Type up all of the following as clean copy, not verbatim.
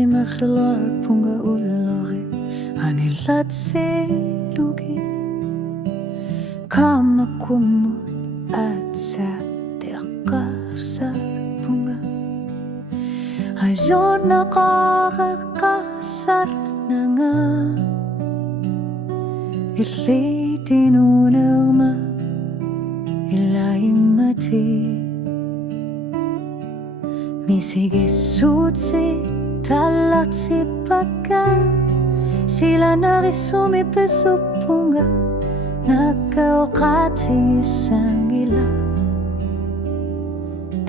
Simachlar punga ullari anilatse lugi kama kumut at sa tekar sa punga ayon nakakakasar na nga ilay tinunama ilayim mati Misigisuutsi talatsi pagka sila narisumi pesupunga nakaukati isang ila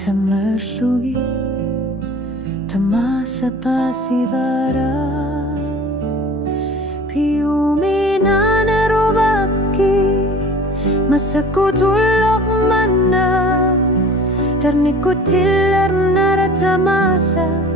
tamarlugi tamasa pasivara piumina narubaki masakutulok mana Tarnikutillar naratamasa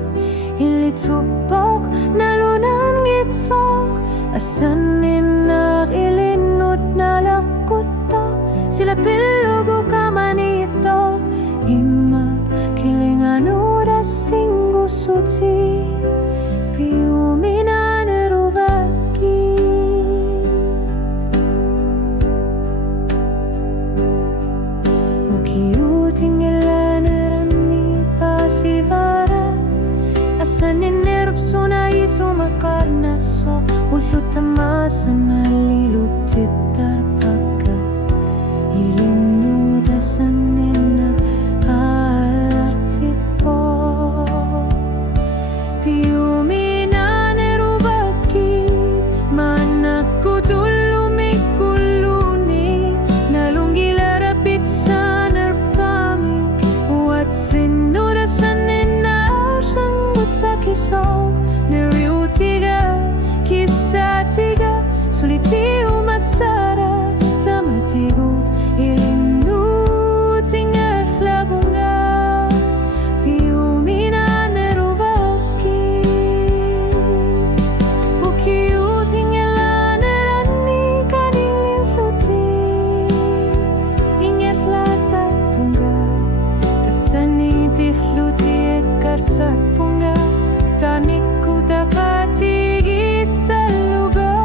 Ilitupok nalunang gitsok Asanin na ilinot na lakuto Sila pilugo ka manito Ima kilingan uras singgo suti Piumina naruvaki Ukiuting Asanin erupsuna isumakarna so Ullutamasa nalilutit tarpaka Ilinuda sanina alartipo Piumina nerubakit Manakutulumikuluni Nalunggilarapit sa nerpamik Watsinuda sanina sa kisok Nariutiga, kisatiga Sulipi umasara Tamatigot Ilinuting at labunga Piumina nerubaki Ukiuting ilanerani kanililuti Inget lata punga Tasani tifluti ekarsat punga Taniku takatigi sa lugar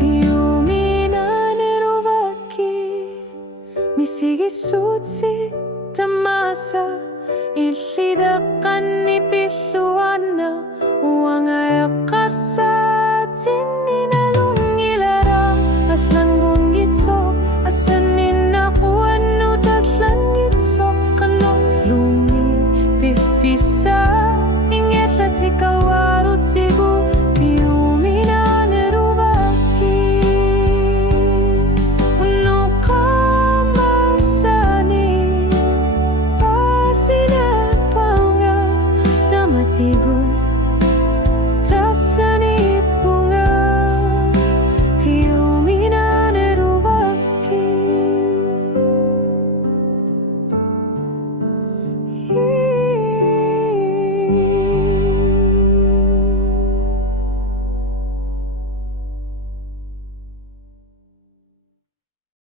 Piumina neruvaki Misigisutsi tamasa Ilidakan ni pilu